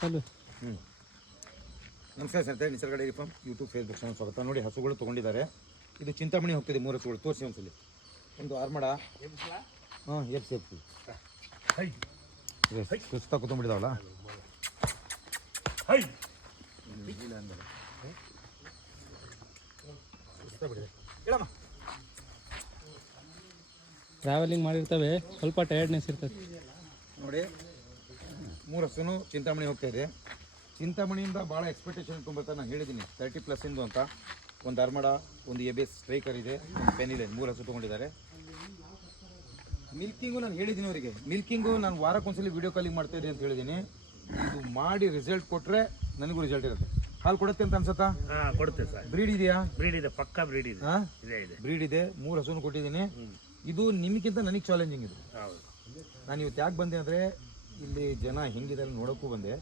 ಚಾಲು. ನಮಸ್ಕಾರ ಸ್ನೇಹಿತರೆ, ನಿಸರ್ಗ dairy farm YouTube Facebook channel ಸ್ವಾಗತ. ನೋಡಿ ಹಸುಗಳು ತೊಗೊಂಡಿದ್ದಾರೆ. ಇದು ಚಿಂತಾಮಣಿ ಹೋಗ್ತಿದೆ. 3 ಹಸುಗಳು ತೋರಿಸಿ ಒಂದ್ಸಲಿ. ಒಂದು ಆರ್ಮಡ ಸುಸ್ತಾ ಕೂತ್ಕೊಂಡ್ಬಿಟ್ಟಿದಾವಲ್ಲ. ಟ್ರಾವೆಲಿಂಗ್ ಮಾಡಿರ್ತವೆ, ಸ್ವಲ್ಪ ಟಯರ್ಡ್ನೆಸ್ ಇರ್ತದೆ. ನೋಡಿ 3 ಹಸುನು ಚಿಂತಾಮಣಿ ಹೋಗ್ತಾ ಇದೆ. ಚಿಂತಾಮಣಿಯಿಂದ ಭಾಳ ಎಕ್ಸ್ಪೆಕ್ಟೇಷನ್ ಇಟ್ಕೊಂಡ್ಬರ್ತಾರೆ. ನಾನು ಹೇಳಿದ್ದೀನಿ 30+ ಇಂದು ಅಂತ. ಒಂದು ಅರ್ಮಡ, ಒಂದು ಎಬೇಸ್ ಸ್ಟ್ರೈಕರ್ ಇದೆ, ಒಂದು ಪೆನಿಲ್ ಇದೆ. 3 ಹಸು ತೊಗೊಂಡಿದ್ದಾರೆ. ಮಿಲ್ಕಿಂಗು ನಾನು ಹೇಳಿದ್ದೀನಿ ಅವರಿಗೆ. ಮಿಲ್ಕಿಂಗು ನಾನು ವಾರಕ್ಕೊಂದ್ಸಲಿ ವೀಡಿಯೋ ಕಾಲಿಂಗ್ ಮಾಡ್ತಾ ಇದ್ದೀನಿ ಅಂತ ಹೇಳಿದ್ದೀನಿ. ಇದು ಮಾಡಿ ರಿಸಲ್ಟ್ ಕೊಟ್ಟರೆ ನನಗೂ ರಿಸಲ್ಟ್ ಇರುತ್ತೆ. ಹಾಲು ಕೊಡುತ್ತೆ ಅಂತ ಅನ್ಸತ್ತಾ? ಕೊಡುತ್ತೆ ಸರ್. ಬ್ರೀಡ್ ಇದೆಯಾ? ಬ್ರೀಡ್ ಇದೆ, ಪಕ್ಕಾ ಬ್ರೀಡ್ ಇದೆ. ಬ್ರೀಡ್ ಇದೆ. 3 ಹಸುನು ಕೊಟ್ಟಿದ್ದೀನಿ. ಇದು ನಿಮಗಿಂತ ನನಗೆ ಚಾಲೆಂಜಿಂಗ್ ಇದು. ನಾನು ಇವತ್ತು ಯಾಕೆ ಬಂದೆ ಅಂದರೆ, ಇಲ್ಲಿ ಜನ ಹೆಂಗಿದೆ ನೋಡೋಕ್ಕೂ ಬಂದೆ.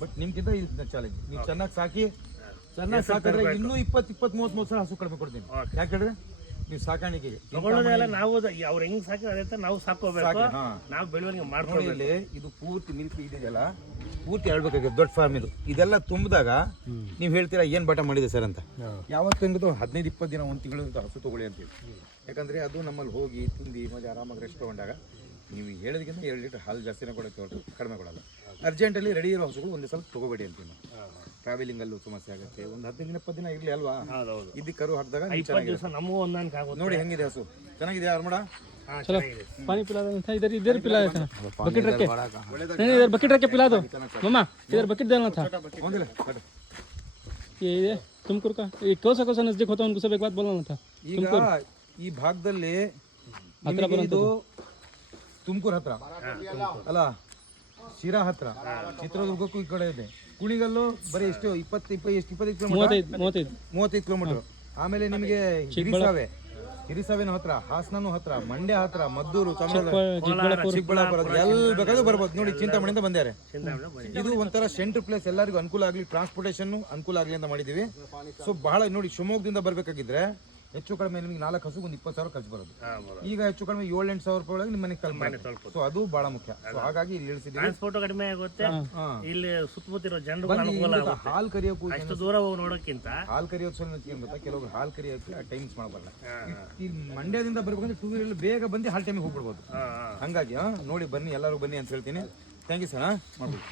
ಬಟ್ ನಿಮ್ಗಿಂತ ಇದು ಚಾಲೆಂಜ್. ನೀವು ಚೆನ್ನಾಗಿ ಸಾಕಿದ್ರೆ ಇನ್ನೂ 20-30 ಸಾವಿರ ಹಸು ಕಡಿಮೆ ಕೊಡ್ತೀನಿ. ಯಾಕೆ ಹೇಳಿದ್ರೆ ನೀವು ಸಾಕಾಣಿಕೆಗೆ ನಾವು ಅವ್ರು ಹೆಂಗ್ ಸಾಕಿ ಅದೇ ನಾವು ಸಾಕೋಬೇಕು. ನಾವು ಬೆಳವಣಿಗೆ ಮಾಡ್ಕೊಳ್ಳಿ. ಇದು ಪೂರ್ತಿ ಮಿಲ್ಕ್ ಇದೆಯಲ್ಲ, ಪೂರ್ತಿ ಹೇಳ್ಬೇಕಾಗಿದೆ. ದೊಡ್ಡ ಫಾರ್ಮ್ ಇದು. ಇದೆಲ್ಲ ತುಂಬಿದಾಗ ನೀವು ಹೇಳ್ತೀರಾ ಏನ್ ಬಾಟ ಮಾಡಿದೆ ಸರ್ ಅಂತ. ಯಾವತ್ತಿಂದು 15-20 ದಿನ, 1 ತಿಂಗಳು ಹಸು ತಗೊಳ್ಳಿ ಅಂತೀವಿ. ಯಾಕಂದ್ರೆ ಅದು ನಮ್ಮಲ್ಲಿ ಹೋಗಿ ತಿಂದು ಮತ್ತೆ ಆರಾಮಾಗಿ ರೆಸ್ಟ್ ತಗೊಂಡಾಗ ನೀವು ಹೇಳೋದಕ್ಕಿಂತ 2 ಲೀಟರ್ ಹಾಲು ಜಾಸ್ತಿನೇ ಕೊಡೋಕ್ಕೆ ಹೊರತು ಕಡಿಮೆ ಕೊಡಲ್ಲ. ಅರ್ಜೆಂಟಲ್ಲಿ ರೆಡಿ ಇರೋ ಹಸುಗಳು ಒಂದೇ ಸಲ ತೊಗೋಬೇಡಿ ಅಂತೀವಿ ನಾವು. ಟ್ರಾವೆಲಿಂಗಲ್ಲೂ ಸಮಸ್ಯೆ ಆಗುತ್ತೆ. ಒಂದು 15-20 ದಿನ ಇರಲಿ ಅಲ್ವಾ. ಇದ್ದು ಕರು ಹಾಕಿದಾಗ ನೋಡಿ ಹೆಂಗಿದೆ ಹಸು. ಚೆನ್ನಾಗಿದೆ ಅರ್ಮಡ. चलो पानी पिला दो। इधर इधर पिला था, बकेट रख के। नहीं इधर बकेट रख के पिला दो मम्मा। इधर बकेट देना था ये तुमकुर का। ये कौन सा नजदीक होता है उनको सब एक बात बोलना था। ಈಗ ಈ ಭಾಗದಲ್ಲಿ ಇದು ತುಮಕೂರು ಹತ್ರ ಅಲ್ಲ, ಶಿರಾ ಹತ್ರ, ಚಿತ್ರದುರ್ಗಕ್ಕೂ ಈ ಕಡೆ ಇದೆ. ಕುಣಿಗಲ್ಲು ಬರೀ ಎಷ್ಟು 25 ಕಿಲೋಮೀಟರ್. ಆಮೇಲೆ ನಿಮಗೆ ಹಿರಿಸಾವೇನ ಹತ್ರ, ಹಾಸನೂ ಹತ್ರ, ಮಂಡ್ಯ ಹತ್ರ, ಮದ್ದೂರು, ಚಿಕ್ಕಬಳ್ಳಾಪುರ ಎಲ್ಲಿ ಬೇಕಾದ್ರೂ ಬರ್ಬೋದು. ನೋಡಿ ಚಿಂತಾಮಣಿಯಿಂದ ಬಂದಾರೆ. ಇದು ಒಂಥರ ಸೆಂಟ್ರ್ ಪ್ಲೇಸ್, ಎಲ್ಲರಿಗೂ ಅನುಕೂಲ ಆಗಲಿ, ಟ್ರಾನ್ಸ್ಪೋರ್ಟೇಷನ್ ಅನುಕೂಲ ಆಗಲಿ ಅಂತ ಮಾಡಿದೀವಿ. ಸೊ ಬಹಳ ನೋಡಿ, ಶಿವಮೊಗ್ಗದಿಂದ ಬರ್ಬೇಕಾಗಿದ್ರೆ ಹೆಚ್ಚು ಕಡಿಮೆ ನಿಮಗೆ 4 ಹಸು ಒಂದು 20 ಸಾವಿರ ಖರ್ಚು ಬರೋದು. ಈಗ ಹೆಚ್ಚು ಕಡಿಮೆ 7-8 ಸಾವಿರ ರೂಪಾಯಿ ಒಳಗೆ ನಿಮ್ಮ ಮನೆಗೆ ತಲುಪುತ್ತೆ. ಸೊ ಅದು ಬಹಳ ಮುಖ್ಯ. ಸೊ ಹಾಗಾಗಿ ಇಲ್ಲಿ ಇಳಿಸಿದ್ದೀವಿ. ಟ್ರಾನ್ಸ್ಪೋರ್ಟ್ ಕಡಿಮೆ ಆಗುತ್ತೆ. ಇಲ್ಲಿ ಸುತ್ತಮುತ್ತಿರೋ ಜನರು ಅನುಕೂಲ ಆಗುತ್ತೆ. ಹಾಲು ಕರಿಯೋಕ್ಕೂ ಅಷ್ಟು ದೂರ ಹೋಗಿ ನೋಡೋಕ್ಕಿಂತ ಹಾಲು ಕರಿಯೋದು ಸ್ವಲ್ಪ ಗೊತ್ತಾ. ಕೆಲವರು ಹಾಲು ಕರಿಯೋಕ್ಕೆ ಟೈಮಿಂಗ್ಸ್ ಮಾಡಬಲ್ಲ. ಈ ಮಂಡ್ಯದಿಂದ ಬರ್ಬೇಕಂದ್ರೆ 2 ವೀಲರ್ ಬೇಗ ಬಂದು ಹಾಲ್ ಟೈಮಿಗೆ ಹೋಗ್ಬಿಡ್ಬೋದು. ಹಂಗಾಗಿ ನೋಡಿ, ಬನ್ನಿ ಎಲ್ಲರೂ ಬನ್ನಿ ಅಂತ ಹೇಳ್ತೀನಿ. Thank you sir. ಮಾಡ್ಬೋದು.